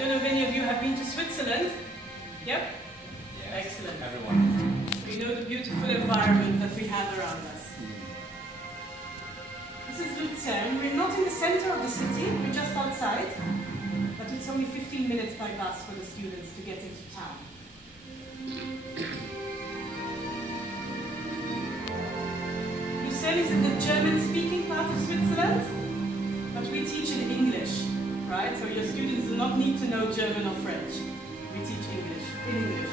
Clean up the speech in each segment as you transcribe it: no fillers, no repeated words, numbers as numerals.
don't know if any of you have been to Switzerland. Yep? Yes, excellent. Everyone. We know the beautiful environment that we have around us. This is Luzern. We're not in the center of the city, we're just outside. But it's only 15 minutes by bus for the students to get into town. Luzern is in the German-speaking part of Switzerland, but we teach in English, right? So your students do not need to know German or French. We teach English, in English.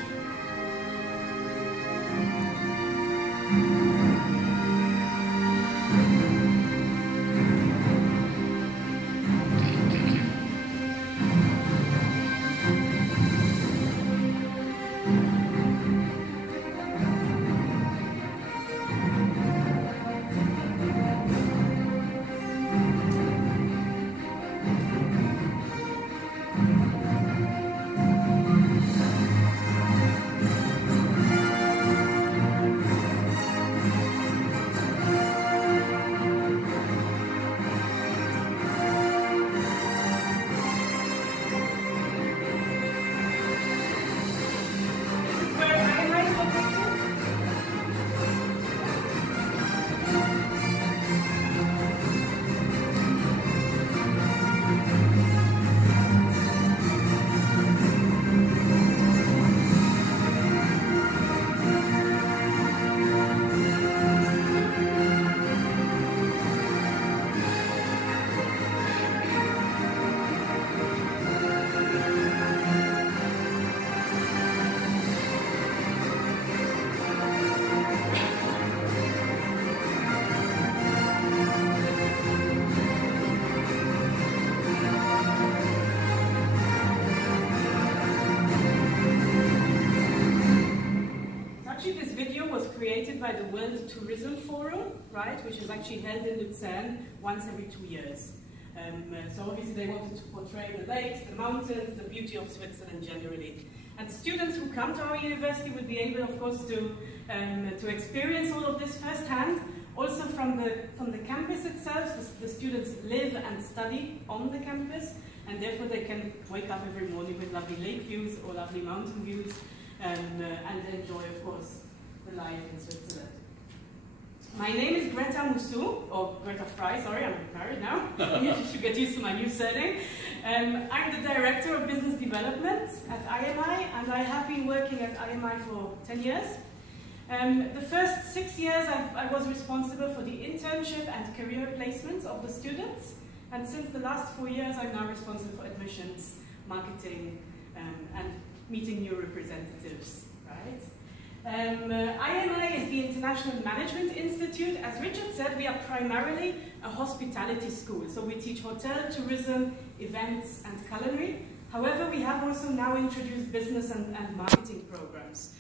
By the World Tourism Forum, right, which is actually held in Luzern once every 2 years. So obviously they wanted to portray the lakes, the mountains, the beauty of Switzerland generally. And students who come to our university will be able, of course, to experience all of this firsthand. Also from the campus itself, the students live and study on the campus, and therefore they can wake up every morning with lovely lake views or lovely mountain views, and enjoy, of course, the life in Switzerland. My name is Greta Musu, or Greta Fry, sorry, I'm married now. You should get used to my new surname. I'm the Director of Business Development at IMI, and I have been working at IMI for 10 years. The first 6 years I was responsible for the internship and career placements of the students, and since the last 4 years I'm now responsible for admissions, marketing, and meeting new representatives, right? IMI is the International Management Institute. As Richard said, we are primarily a hospitality school, so we teach hotel, tourism, events, and culinary. However, we have also now introduced business and marketing programs.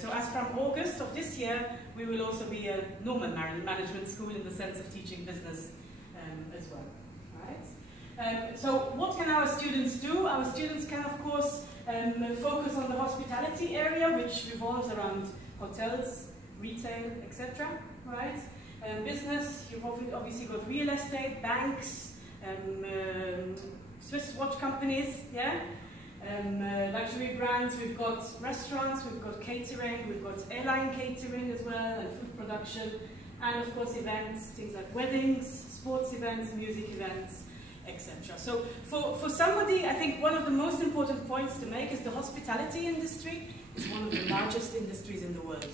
So as from August of this year, we will also be a normal management school in the sense of teaching business as well. Right? So what can our students do? Our students can, of course, focus on the hospitality area, which revolves around hotels, retail, etc. Right? Business, you've obviously got real estate, banks, Swiss watch companies, yeah? Luxury brands, we've got restaurants, we've got catering, we've got airline catering as well, and food production, and of course events, things like weddings, sports events, music events, etc. So for somebody, I think one of the most important points to make is the hospitality industry is one of the largest industries in the world.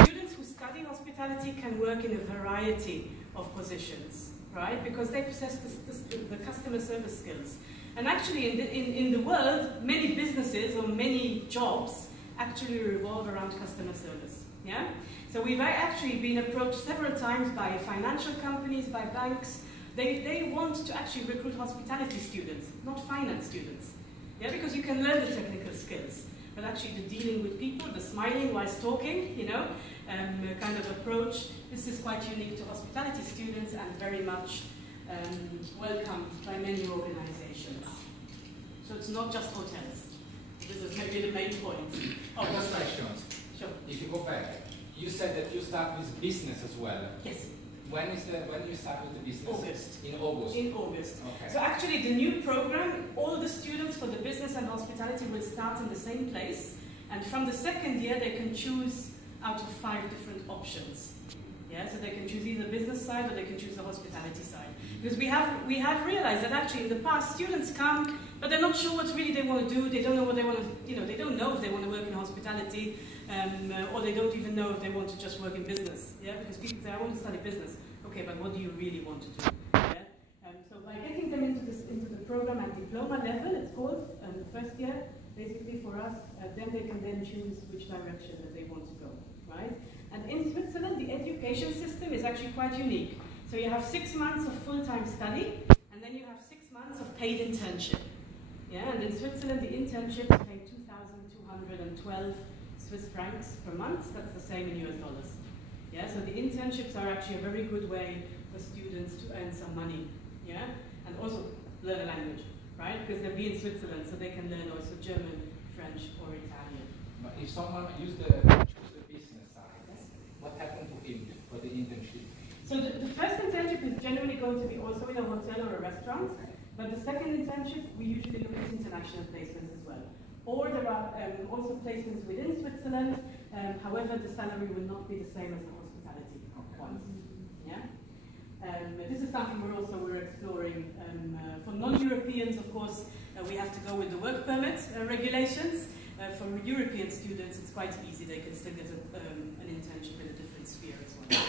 Students who study hospitality can work in a variety of positions, right? Because they possess the customer service skills. And actually in the world, many businesses or many jobs actually revolve around customer service, yeah? So we've actually been approached several times by financial companies, by banks. They want to actually recruit hospitality students, not finance students. Yeah, because you can learn the technical skills, but actually the dealing with people, the smiling whilst talking, you know, kind of approach, this is quite unique to hospitality students and very much welcomed by many organizations. So it's not just hotels. This is maybe the main point. Oh, just questions. Sure. If you go back, you said that you start with business as well. Yes. When you start with the business? August. In August. In August. Okay. So actually the new program, all the students for the hospitality will start in the same place, and from the second year they can choose out of 5 different options. Yeah, so they can choose either the business side or they can choose the hospitality side. Because we have realized that actually in the past students come, but they're not sure what really they want to do. They don't know what they want to, they don't know if they want to work in hospitality, or they don't even know if they want to just work in business. Yeah, because people say, I want to study business. Okay, but what do you really want to do? Yeah? So by getting them into the program at diploma level, it's called, the first year, basically for us, then they can then choose which direction that they want to go, right? And in Switzerland, the education system is actually quite unique. So you have 6 months of full-time study, and then you have 6 months of paid internship. Yeah, and in Switzerland, the internships pay 2,212 Swiss francs per month. That's the same in US dollars. Yeah, so the internships are actually a very good way for students to earn some money. Yeah, and also learn a language, right? Because they'll be in Switzerland, so they can learn also German, French, or Italian. But if someone choose the business side, yes, what happened to him for the internship? So the first internship is generally going to be also in a hotel or a restaurant, but the second internship, we usually look at international placements as well. Or there are also placements within Switzerland, however the salary will not be the same as the hospitality ones. Yeah? This is something we're exploring. For non-Europeans, of course, we have to go with the work permit regulations. For European students, it's quite easy. They can still get an internship in a different sphere as well.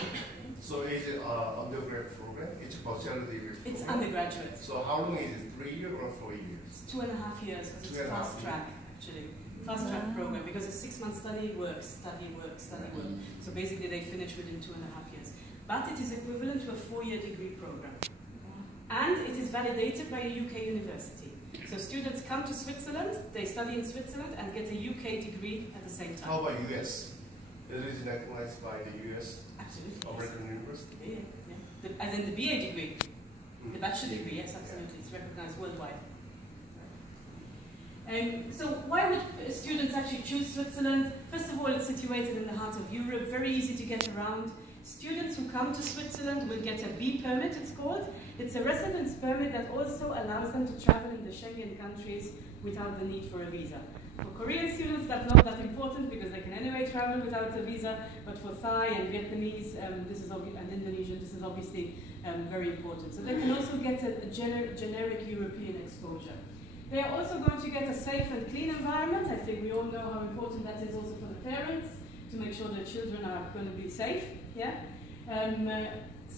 So is it undergrad program? It's specialty program? It's undergraduate. So how long is it? 3 years or 4 years? It's 2.5 years because it's fast track, actually. Fast track program because it's 6 months study, work, study, work, study, work. So basically they finish within 2.5 years. But it is equivalent to a 4-year degree program. And it is validated by a UK university. So students come to Switzerland, they study in Switzerland and get a UK degree at the same time. How about US? It is recognized by the US? Absolutely. American University? Yeah. As in the BA degree, the bachelor degree, yes, absolutely. It's recognized worldwide. So why would students actually choose Switzerland? First of all, it's situated in the heart of Europe, very easy to get around. Students who come to Switzerland will get a B permit, it's called. It's a residence permit that also allows them to travel in the Schengen countries without the need for a visa. For Korean students, that's not that important because they can anyway travel without a visa, but for Thai and Vietnamese and Indonesian, this is obviously very important. So they can also get a generic European exposure. They are also going to get a safe and clean environment. I think we all know how important that is also for the parents, to make sure their children are going to be safe. Yeah?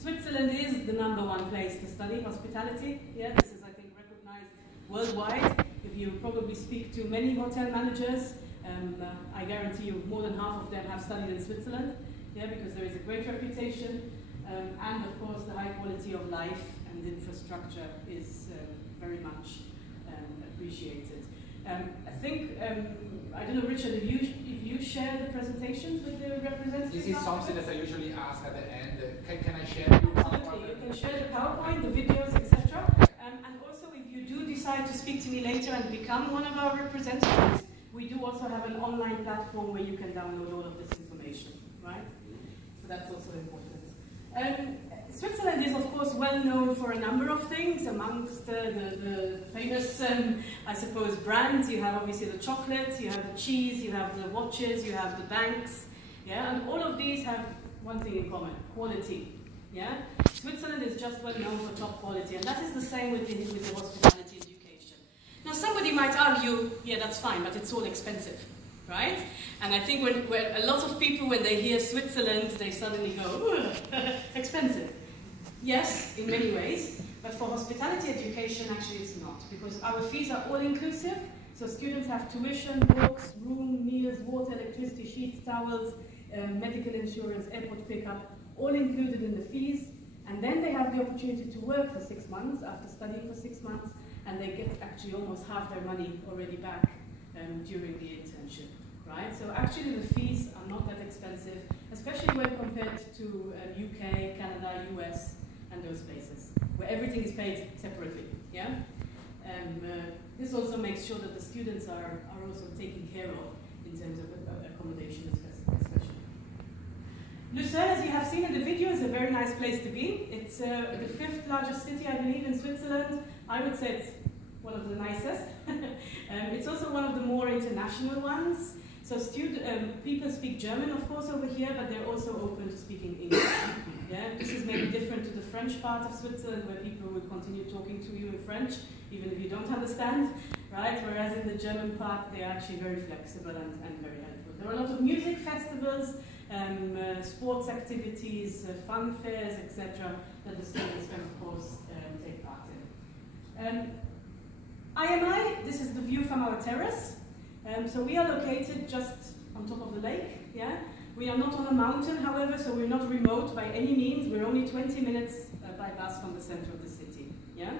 Switzerland is the #1 place to study hospitality. Yeah? This is, I think, recognized worldwide. If you probably speak to many hotel managers, I guarantee you more than half of them have studied in Switzerland, yeah, because there is a great reputation, and of course the high quality of life and infrastructure is very much appreciated. I think, I don't know, Richard, if you share the presentations with the representatives? This is something that I usually ask at the end. Can I share your PowerPoint? Absolutely, you can share the PowerPoint, the videos, etc. And also, if you do decide to speak to me later and become one of our representatives, we do also have an online platform where you can download all of this information, right? So that's also important. Switzerland is, of course, well known for a number of things. Amongst the famous, I suppose, brands, you have obviously the chocolates, you have the cheese, you have the watches, you have the banks, yeah, and all of these have one thing in common: quality. Yeah, Switzerland is just well known for top quality, and that is the same with the hospitality education. Now, somebody might argue, yeah, that's fine, but it's all expensive. Right? And I think when a lot of people, when they hear Switzerland, they suddenly go, expensive. Yes, in many ways, but for hospitality education, actually it's not, because our fees are all-inclusive, so students have tuition, books, room, meals, water, electricity, sheets, towels, medical insurance, airport pickup, all included in the fees, and then they have the opportunity to work for 6 months, after studying for 6 months, and they get actually almost half their money already back during the internship, right? So actually the fees are not that expensive, especially when compared to UK, Canada, US, and those places, where everything is paid separately, yeah? This also makes sure that the students are also taken care of in terms of accommodation especially. Lucerne, as you have seen in the video, is a very nice place to be. It's the 5th largest city, I believe, in Switzerland. I would say it's one of the nicest. It's It's also one of the more international ones. So people speak German, of course, over here, but they're also open to speaking English. Yeah? This is maybe different to the French part of Switzerland, where people will continue talking to you in French, even if you don't understand, right? Whereas in the German part, they're actually very flexible and very helpful. There are a lot of music festivals, sports activities, fun fairs, etc., that the students can, of course, take part in. IMI, this is the view from our terrace. So we are located just on top of the lake, yeah? We are not on a mountain, however, so we're not remote by any means. We're only 20 minutes by bus from the center of the city, yeah?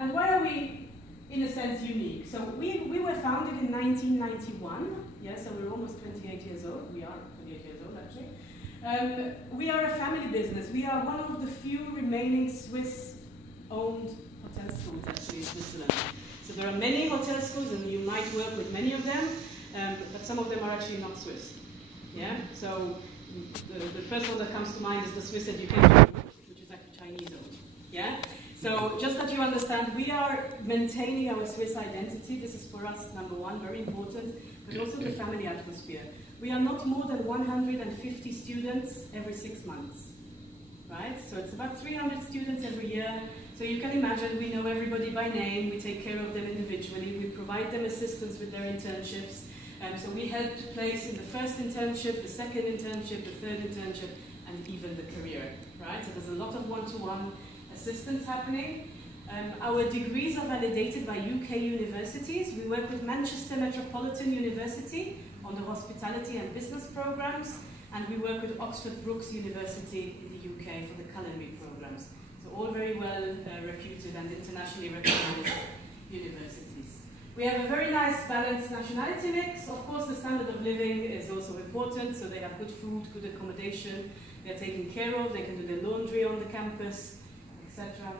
And why are we, in a sense, unique? So we were founded in 1991, yeah? So we're almost 28 years old. We are 28 years old, actually. We are a family business. We are one of the few remaining Swiss-owned hotel schools, actually, in Switzerland. So there are many hotel schools, and you might work with many of them, but some of them are actually not Swiss. Yeah. So the first one that comes to mind is the Swiss Education Group, which is actually Chinese-owned. Yeah. So just that you understand, we are maintaining our Swiss identity. This is for us number one, very important, but also the family atmosphere. We are not more than 150 students every 6 months. Right? So it's about 300 students every year. So you can imagine we know everybody by name, we take care of them individually, we provide them assistance with their internships. So we help to place in the first internship, the second internship, the third internship, and even the career. Right? So there's a lot of one-to-one assistance happening. Our degrees are validated by UK universities. We work with Manchester Metropolitan University on the hospitality and business programs, and we work with Oxford Brookes University in the UK for the culinary programs. So all very well reputed and internationally recognized universities. We have a very nice balanced nationality mix. Of course, the standard of living is also important, so they have good food, good accommodation, they're taken care of, they can do their laundry on the campus, etc.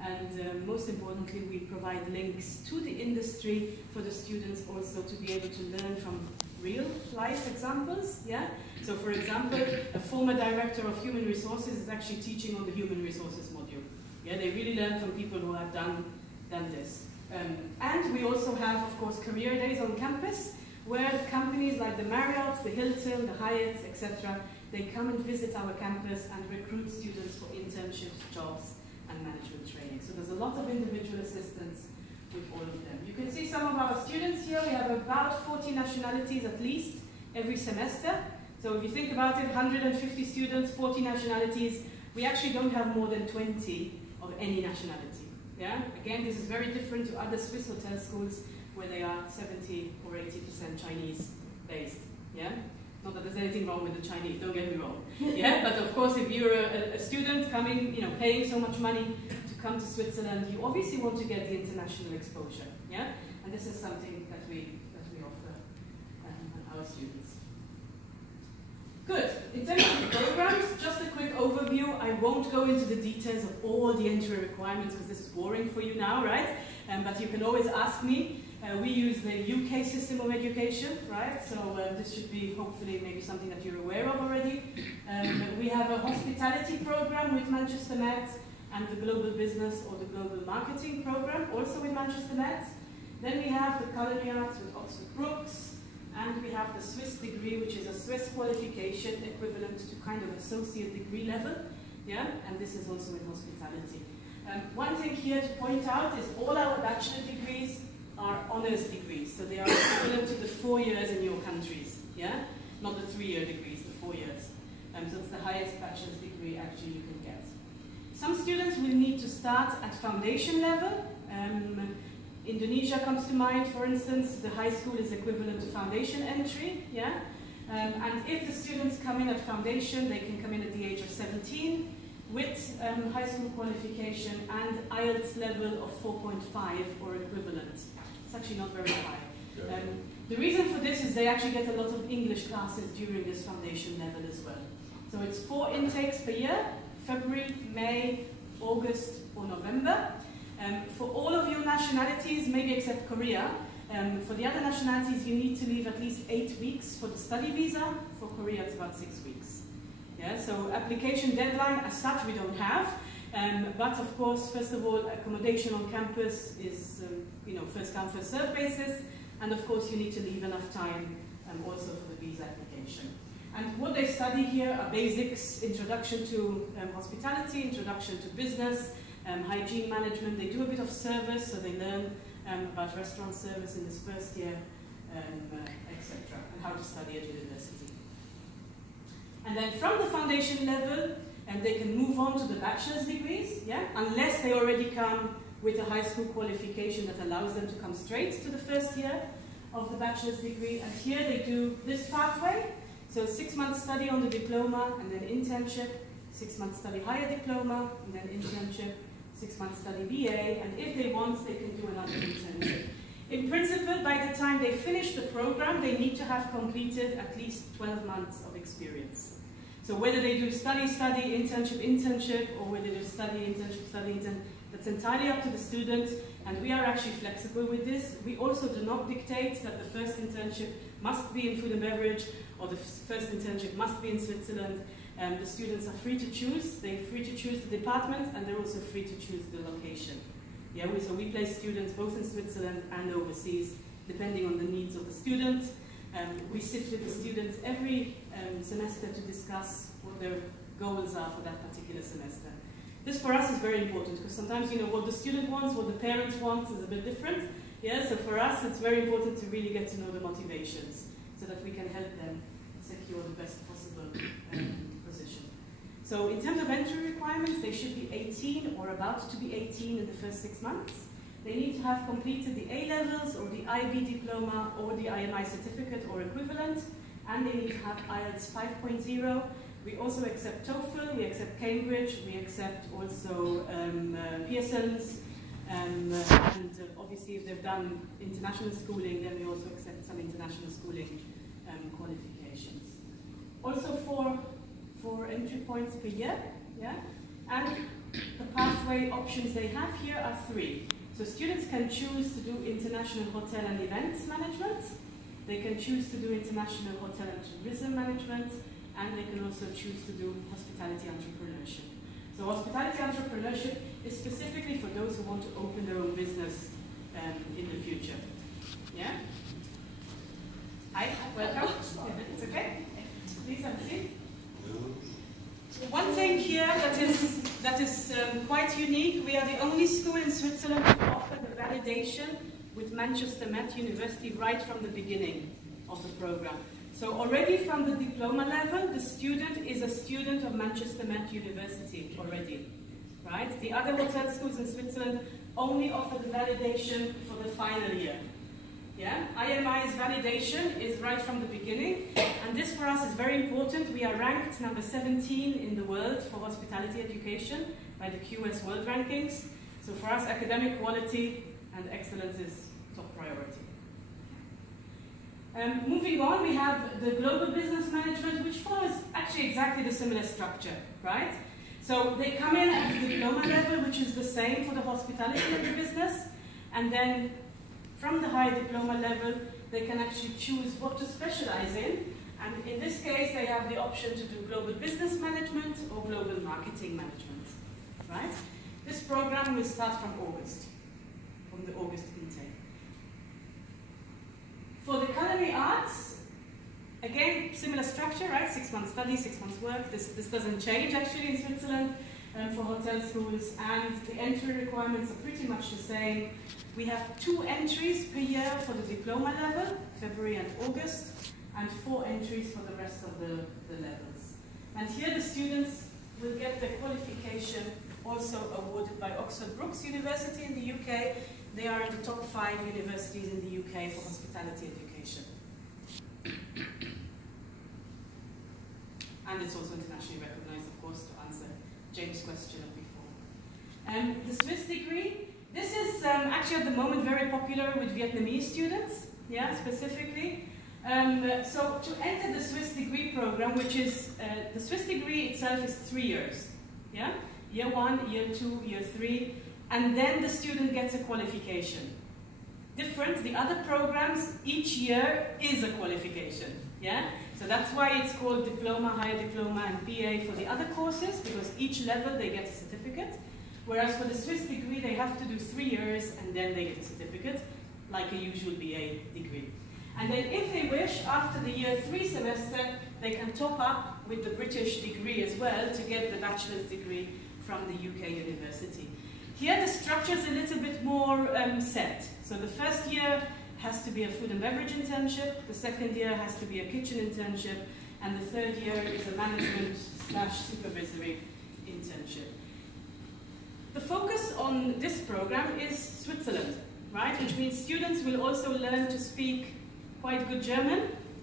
And most importantly, we provide links to the industry for the students also to be able to learn from real life examples. Yeah. So for example, a former director of human resources is actually teaching on the human resources module. Yeah, they really learn from people who have done this. And we also have, of course, career days on campus, where companies like the Marriott, the Hilton, the Hyatt, etc., they come and visit our campus and recruit students for internships, jobs, and management training. So there's a lot of individual assistance with all of them. You can see some of our students here. We have about 40 nationalities at least every semester. So if you think about it, 150 students, 40 nationalities, we actually don't have more than 20 of any nationality. Yeah? Again, this is very different to other Swiss hotel schools where they are 70 or 80% Chinese based. Yeah? Not that there's anything wrong with the Chinese, don't get me wrong. Yeah? But of course, if you're a student coming, paying so much money to come to Switzerland, you obviously want to get the international exposure. Yeah? And this is something that we offer our students. Good. In terms of the programs, just a quick overview. I won't go into the details of all the entry requirements because this is boring for you now, right? But you can always ask me. We use the UK system of education, right? So this should be hopefully maybe something that you're aware of already. We have a hospitality program with Manchester Met and the global business or the global marketing program also with Manchester Met. Then we have the culinary arts with Oxford Brookes. And we have the Swiss degree, which is a Swiss qualification equivalent to kind of associate degree level. Yeah, and this is also in hospitality. One thing here to point out is all our bachelor degrees are honors degrees, so they are equivalent to the 4 years in your countries. Yeah, not the 3-year degrees, the 4 years. So it's the highest bachelor's degree actually you can get. Some students will need to start at foundation level. Indonesia comes to mind, for instance. The high school is equivalent to foundation entry, yeah? And if the students come in at foundation, they can come in at the age of 17 with high school qualification and IELTS level of 4.5 or equivalent. It's actually not very high. The reason for this is they actually get a lot of English classes during this foundation level as well. So it's 4 intakes per year, February, May, August, or November. For all of your nationalities, maybe except Korea, for the other nationalities you need to leave at least 8 weeks for the study visa. For Korea it's about 6 weeks. Yeah, so application deadline as such we don't have, but of course, first of all, accommodation on campus is first come first serve basis. And of course, you need to leave enough time also for the visa application. And what they study here are basics, introduction to hospitality, introduction to business, hygiene management. They do a bit of service, so they learn about restaurant service in this first year, etc., and how to study at university. And then from the foundation level, they can move on to the bachelor's degrees, unless they already come with a high school qualification that allows them to come straight to the first year of the bachelor's degree. And here they do this pathway. So 6 months study on the diploma and then internship, 6 months study higher diploma and then internship, 6 months study BA, and if they want, they can do another internship. In principle, by the time they finish the program, they need to have completed at least 12 months of experience. So whether they do study, internship, or whether they do study, internship, that's entirely up to the student, and we are actually flexible with this. We also do not dictate that the first internship must be in food and beverage, or the first internship must be in Switzerland. The students are free to choose. They're free to choose the department, and they're also free to choose the location. So we place students both in Switzerland and overseas, depending on the needs of the student. We sit with the students every semester to discuss what their goals are for that particular semester. This for us is very important, because sometimes what the student wants, what the parents want is a bit different. So for us it's very important to really get to know the motivations, so that we can help them secure the best possible position. So in terms of entry requirements, they should be 18 or about to be 18 in the first 6 months. They need to have completed the A-levels or the IB diploma or the IMI certificate or equivalent, and they need to have IELTS 5.0. We also accept TOEFL, we accept Cambridge, we accept also Pearson's, and obviously if they've done international schooling, then we also accept some international schooling qualifications. Also for entry points per year, and the pathway options they have here are 3. So students can choose to do international hotel and events management, they can choose to do international hotel and tourism management, and they can also choose to do hospitality entrepreneurship. So hospitality entrepreneurship is specifically for those who want to open their own business in the future. Hi, welcome. It's okay? Please have a seat. One thing here that is quite unique, we are the only school in Switzerland to offer the validation with Manchester Met University right from the beginning of the program. So already from the diploma level, the student is a student of Manchester Met University already, right? The other hotel schools in Switzerland only offer the validation for the final year. IMI's validation is right from the beginning, and this for us is very important. We are ranked number 17 in the world for hospitality education by the QS World Rankings. So for us, academic quality and excellence is top priority. Moving on, we have the global business management, which follows actually exactly the similar structure, right? So they come in at the diploma level, which is the same for the hospitality and the business, and then from the higher diploma level, they can actually choose what to specialize in, and in this case, they have the option to do global business management or global marketing management, right? This program will start from August, from the August intake. For the culinary arts, again, similar structure, right? 6 months study, 6 months work. This doesn't change actually in Switzerland for hotel schools, and the entry requirements are pretty much the same. We have 2 entries per year for the diploma level, February and August, and 4 entries for the rest of the levels. And here the students will get their qualification also awarded by Oxford Brookes University in the UK. They are in the top 5 universities in the UK for hospitality education. And it's also internationally recognized, of course, to answer James' question of before. The Swiss degree, this is actually at the moment very popular with Vietnamese students, specifically. So to enter the Swiss degree program, which is, the Swiss degree itself is 3 years, Year 1, Year 2, Year 3, and then the student gets a qualification. Different, the other programs, each year is a qualification, So that's why it's called diploma, higher diploma, and BA for the other courses, because each level they get a certificate. Whereas for the Swiss degree, they have to do 3 years and then they get a certificate, like a usual BA degree. And then if they wish, after the year 3 semester, they can top up with the British degree as well to get the bachelor's degree from the UK university. Here the structure is a little bit more set. So the first year has to be a food and beverage internship, the second year has to be a kitchen internship, and the third year is a management/supervisory internship. The focus on this program is Switzerland, right? Which means students will also learn to speak quite good German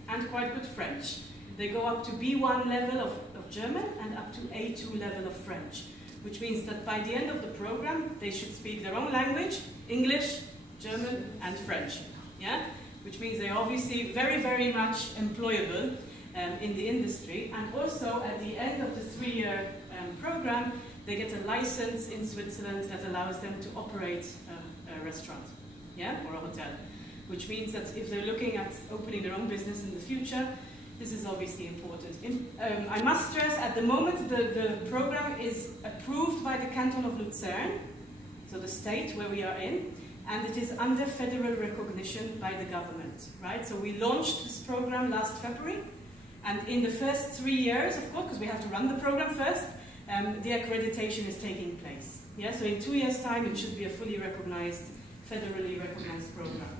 and quite good French. They go up to B1 level of German and up to A2 level of French, which means that by the end of the program, they should speak their own language, English, German, and French. Yeah? Which means they're obviously very, very much employable in the industry. And also, at the end of the 3-year program, they get a license in Switzerland that allows them to operate a restaurant, yeah, or a hotel. Which means that if they're looking at opening their own business in the future, this is obviously important. I must stress, at the moment, the program is approved by the Canton of Lucerne, so the state where we are in, and it is under federal recognition by the government, right? So we launched this program last February, and in the first 3 years, of course, because we have to run the program first, the accreditation is taking place. Yeah, so in 2 years' time, it should be a fully recognized, federally recognized program.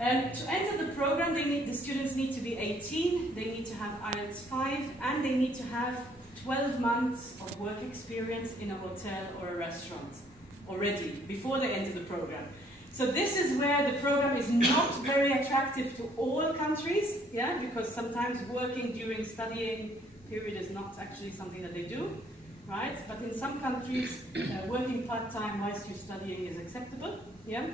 To enter the program, the students need to be 18, they need to have IELTS 5, and they need to have 12 months of work experience in a hotel or a restaurant already, before they enter the program. So this is where the program is not very attractive to all countries, yeah, because sometimes working during studying period is not actually something that they do, right? But in some countries, working part-time whilst you're studying is acceptable, yeah?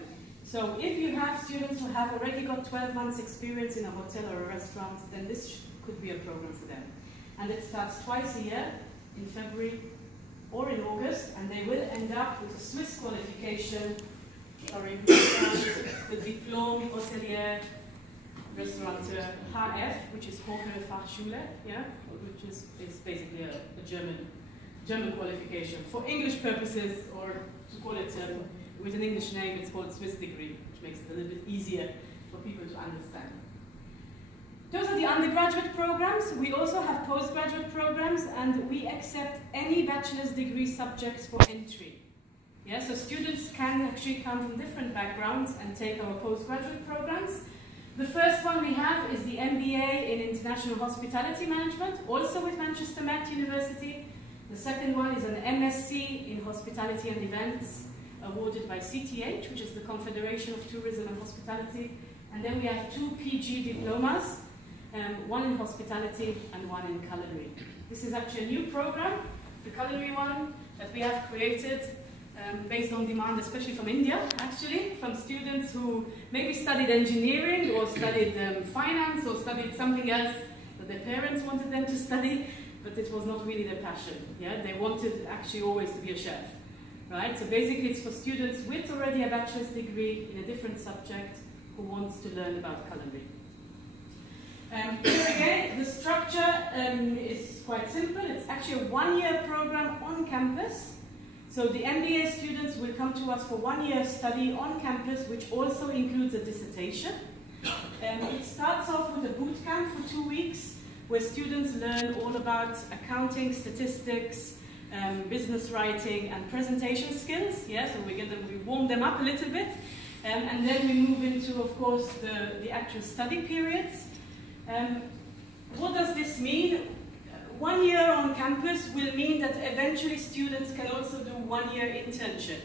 So if you have students who have already got 12 months experience in a hotel or a restaurant, then this could be a program for them. And it starts twice a year, in February or in August, and they will end up with a Swiss qualification, the Diplôme Hôtelier Restaurateur HF, which is Hochschule, yeah, which is basically a German qualification. For English purposes, or to call it with an English name, it's called Swiss degree, which makes it a little bit easier for people to understand. Those are the undergraduate programs. We also have postgraduate programs, and we accept any bachelor's degree subjects for entry. Yeah, so students can actually come from different backgrounds and take our postgraduate programs. The first one we have is the MBA in International Hospitality Management, also with Manchester Met University. The second one is an MSc in Hospitality and Events, awarded by CTH, which is the Confederation of Tourism and Hospitality. And then we have 2 PG diplomas, one in hospitality and one in culinary. This is actually a new program, the culinary one, that we have created based on demand, especially from India, actually, from students who maybe studied engineering or studied finance or studied something else that their parents wanted them to study, but it was not really their passion. Yeah, they wanted actually always to be a chef. Right? So basically it's for students with already a bachelor's degree in a different subject who wants to learn about culinary. Here again, the structure is quite simple. It's actually a 1-year program on campus. So the MBA students will come to us for 1 year study on campus, which also includes a dissertation. It starts off with a boot camp for 2 weeks, where students learn all about accounting, statistics, business writing and presentation skills. Yeah, so we warm them up a little bit, and then we move into, of course, the actual study periods. What does this mean? 1 year on campus will mean that eventually students can also do 1 year internship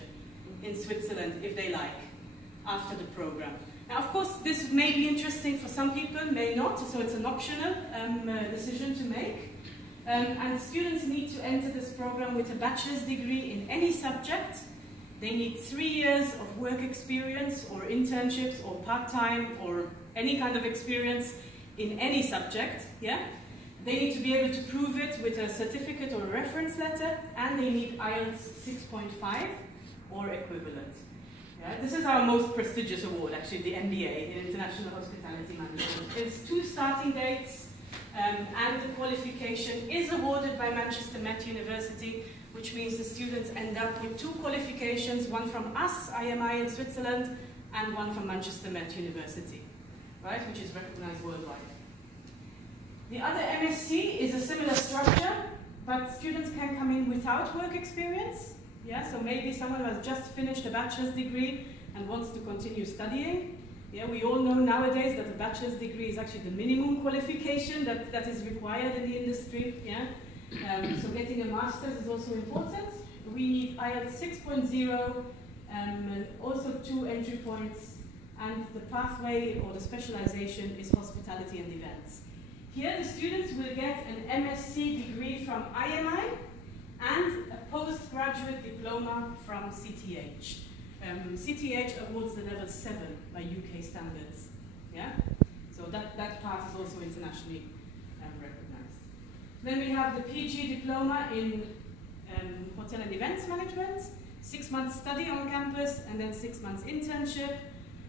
in Switzerland if they like, after the program. Now, of course, this may be interesting for some people, may not, so it's an optional decision to make. And students need to enter this program with a bachelor's degree in any subject. They need 3 years of work experience or internships or part-time or any kind of experience in any subject, yeah? They need to be able to prove it with a certificate or a reference letter, and they need IELTS 6.5 or equivalent. Yeah? This is our most prestigious award, actually, the MBA in International Hospitality Management. It's 2 starting dates, and the qualification is awarded by Manchester Met University, which means the students end up with 2 qualifications, one from us, IMI in Switzerland, and one from Manchester Met University, right, which is recognized worldwide. The other MSc is a similar structure, but students can come in without work experience. Yeah, so maybe someone who has just finished a bachelor's degree and wants to continue studying. Yeah, we all know nowadays that a bachelor's degree is actually the minimum qualification that is required in the industry. Yeah, so getting a master's is also important. We need IELTS 6.0, also 2 entry points, and the pathway or the specialization is hospitality and events. Here the students will get an MSc degree from IMI and a postgraduate diploma from CTH. CTH awards the level 7 by UK standards. Yeah? So that part is also internationally recognized. Then we have the PG diploma in hotel and events management, 6 months study on campus, and then 6 months internship,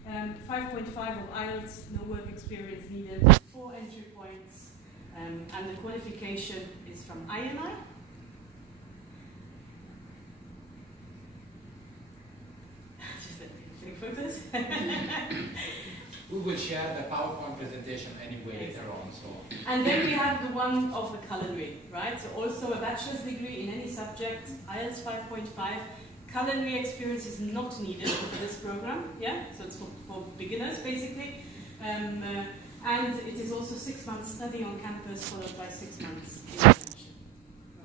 5.5 of IELTS, no work experience needed, 4 entry points, and the qualification is from IMI. Just let me take photos. We will share the PowerPoint presentation anyway later on. So. And then we have the one of the culinary, right? So also a bachelor's degree in any subject, IELTS 5.5. Culinary experience is not needed for this program, yeah? So it's for beginners, basically. And it is also 6 months study on campus followed by 6 months internship,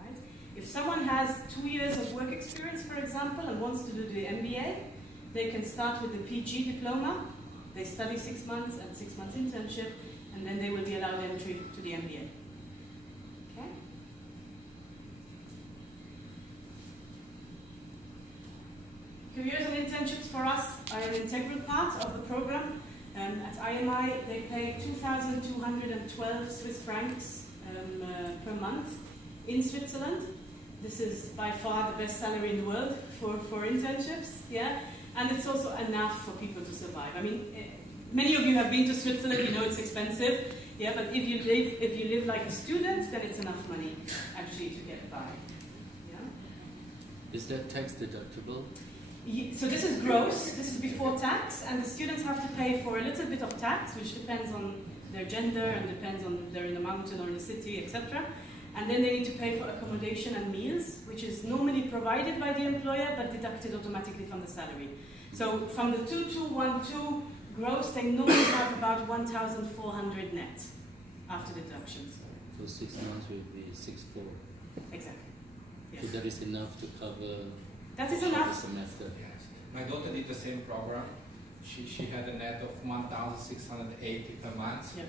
right? If someone has 2 years of work experience, for example, and wants to do the MBA, they can start with the PG diploma. They study 6 months and 6 months internship, and then they will be allowed entry to the MBA. Okay? Careers and internships for us are an integral part of the program. At IMI, they pay 2,212 Swiss francs per month in Switzerland. This is by far the best salary in the world for internships, yeah? And it's also enough for people to survive. I mean, many of you have been to Switzerland, you know it's expensive, yeah, but if you live like a student, then it's enough money actually to get by. Yeah? Is that tax deductible? So this is gross, this is before tax, and the students have to pay for a little bit of tax, which depends on their gender and depends on if they're in the mountain or in the city, etc. And then they need to pay for accommodation and meals, which is normally provided by the employer but deducted automatically from the salary. So from the 2,212 gross, they normally have about 1,400 net after deductions. So 6 months will be 6,400. Exactly. Yes. So that is enough to cover. That is enough. The semester. Yes. My daughter did the same program. She had a net of 1,680 per month. Yeah.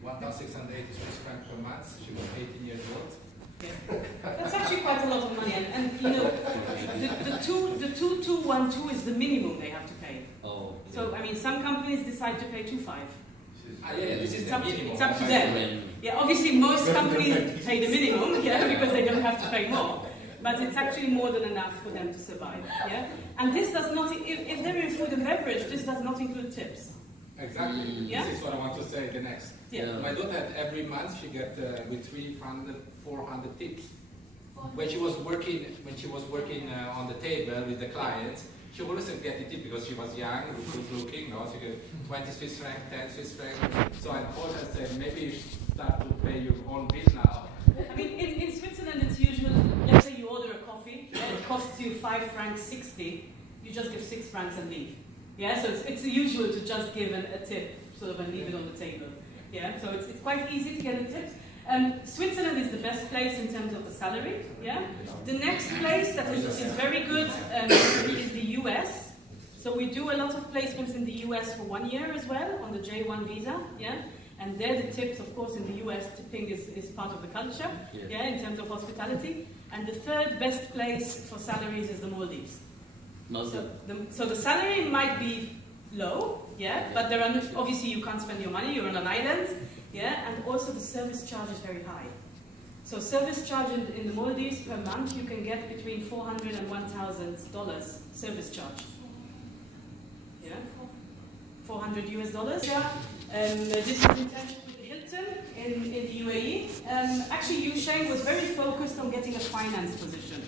1,680 Swiss francs per month. She was 18 years old. Yeah. That's actually quite a lot of money, and you know, the 2,212 is the minimum they have to pay. Oh. Okay. So I mean, some companies decide to pay 2,500. Yeah, this is the minimum. It's up to them. Yeah, obviously most companies pay the minimum, yeah, because they don't have to pay more. But it's actually more than enough for them to survive, yeah. And this does not, if they're in food and beverage, this does not include tips. Exactly. Yeah? This is what I want to say. The next. Yeah. My daughter, every month she get with 300, 400 tips. When she was working, on the table with the clients, she always get a tip because she was young, good looking. No, she get 20 Swiss francs, 10 Swiss francs. So I called her and said, maybe you should start to pay your own bill now. I mean, in Switzerland, it's usual. Let's say you order a coffee, and it costs you 5 francs 60. You just give 6 francs and leave. Yeah, so it's usual to just give a tip, sort of, and leave it on the table. Yeah, so it's quite easy to get a tip. Switzerland is the best place in terms of the salary. Yeah, the next place that is very good is the US. So we do a lot of placements in the US for 1 year as well on the J1 visa. Yeah. And there the tips, of course, in the US, tipping is part of the culture, yeah, in terms of hospitality. And the third best place for salaries is the Maldives. So the salary might be low, yeah, but there are obviously you can't spend your money, you're on an island, yeah, and also the service charge is very high. So service charge in the Maldives per month, you can get between $400 and $1,000 service charge. Yeah, $400 US. Yeah. This is an internship with Hilton in the UAE. Actually, Yusheng was very focused on getting a finance position,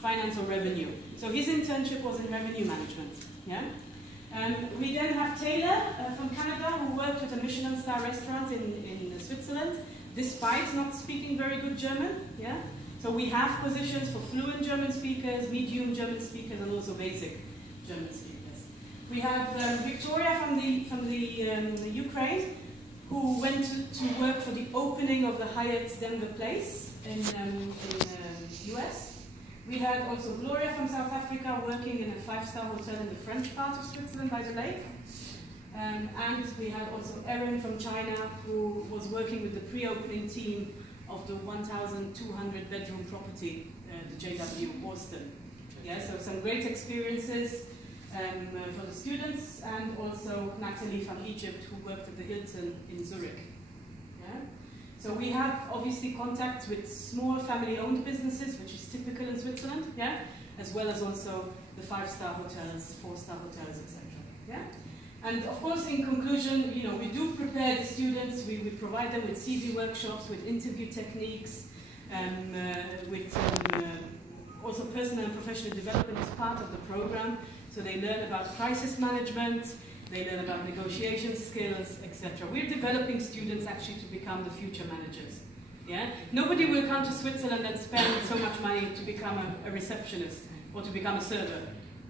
finance or revenue. So his internship was in revenue management. Yeah. We then have Taylor from Canada, who worked at a Michelin star restaurant in Switzerland, despite not speaking very good German. Yeah? So we have positions for fluent German speakers, medium German speakers, and also basic German speakers. We have Victoria from the Ukraine, who went to work for the opening of the Hyatt Denver Place in US. We had also Gloria from South Africa working in a 5-star hotel in the French part of Switzerland by the lake. And we had also Erin from China, who was working with the pre-opening team of the 1,200 bedroom property, the JW Austin. Yeah, so some great experiences for the students, and also Natalie from Egypt, who worked at the Hilton in Zurich. Yeah? So we have obviously contacts with small family-owned businesses, which is typical in Switzerland, yeah? As well as also the 5-star hotels, 4-star hotels, etc. Yeah? And of course, in conclusion, you know, we do prepare the students. We provide them with CV workshops, with interview techniques, with also personal and professional development as part of the program. So they learn about crisis management, they learn about negotiation skills, etc. We're developing students actually to become the future managers. Yeah? Nobody will come to Switzerland and spend so much money to become a receptionist or to become a server.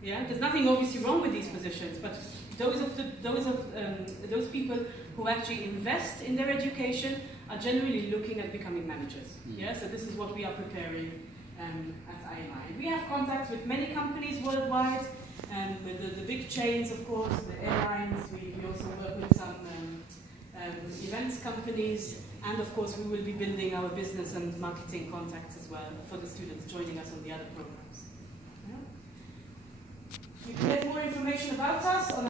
Yeah? There's nothing obviously wrong with these positions, but those people who actually invest in their education are generally looking at becoming managers. Yeah? So this is what we are preparing at IMI. We have contacts with many companies worldwide, with the big chains, of course, the airlines. We also work with some events companies, and of course we will be building our business and marketing contacts as well for the students joining us on the other programs. Yeah? You can get more information about us on